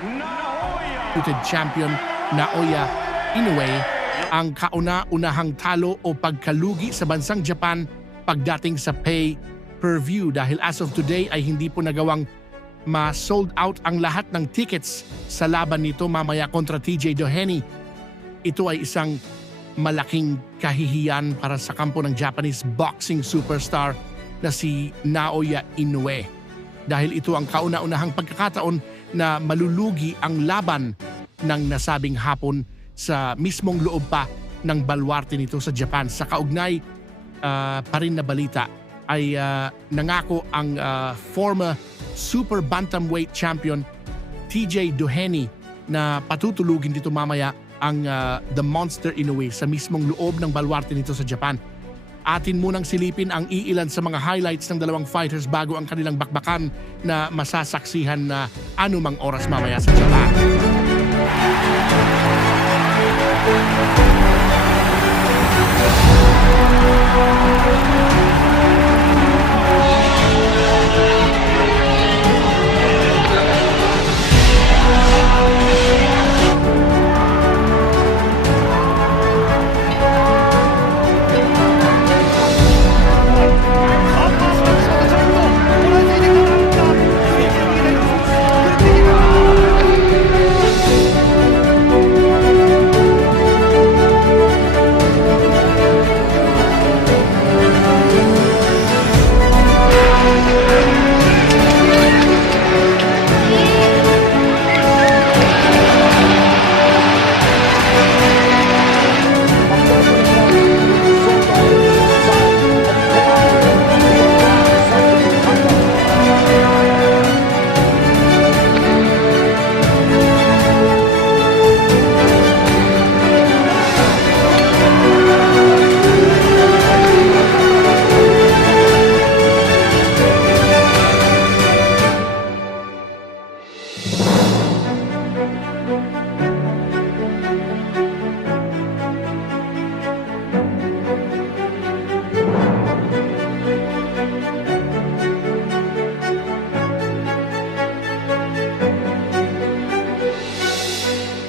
undisputed champion Naoya Inoue ang kauna-unahang talo o pagkalugi sa bansang Japan pagdating sa pay-per-view dahil as of today ay hindi po nagawang ma-sold out ang lahat ng tickets sa laban nito mamaya kontra TJ Doheny. Ito ay isang malaking kahihiyan para sa kampo ng Japanese boxing superstar na si Naoya Inoue. Dahil ito ang kauna-unahang pagkakataon na malulugi ang laban ng nasabing hapon sa mismong loob pa ng balwarte nito sa Japan. Sa kaugnay ah, pa rin na balita ay ah, nangako ang ah, former super bantamweight champion TJ Doheny na patutulugin dito mamaya ang ah, The Monster Inoue sa mismong loob ng balwarte nito sa Japan. Atin munang silipin ang iilan sa mga highlights ng dalawang fighters bago ang kanilang bakbakan na masasaksihan na anumang oras mamaya sa Japan.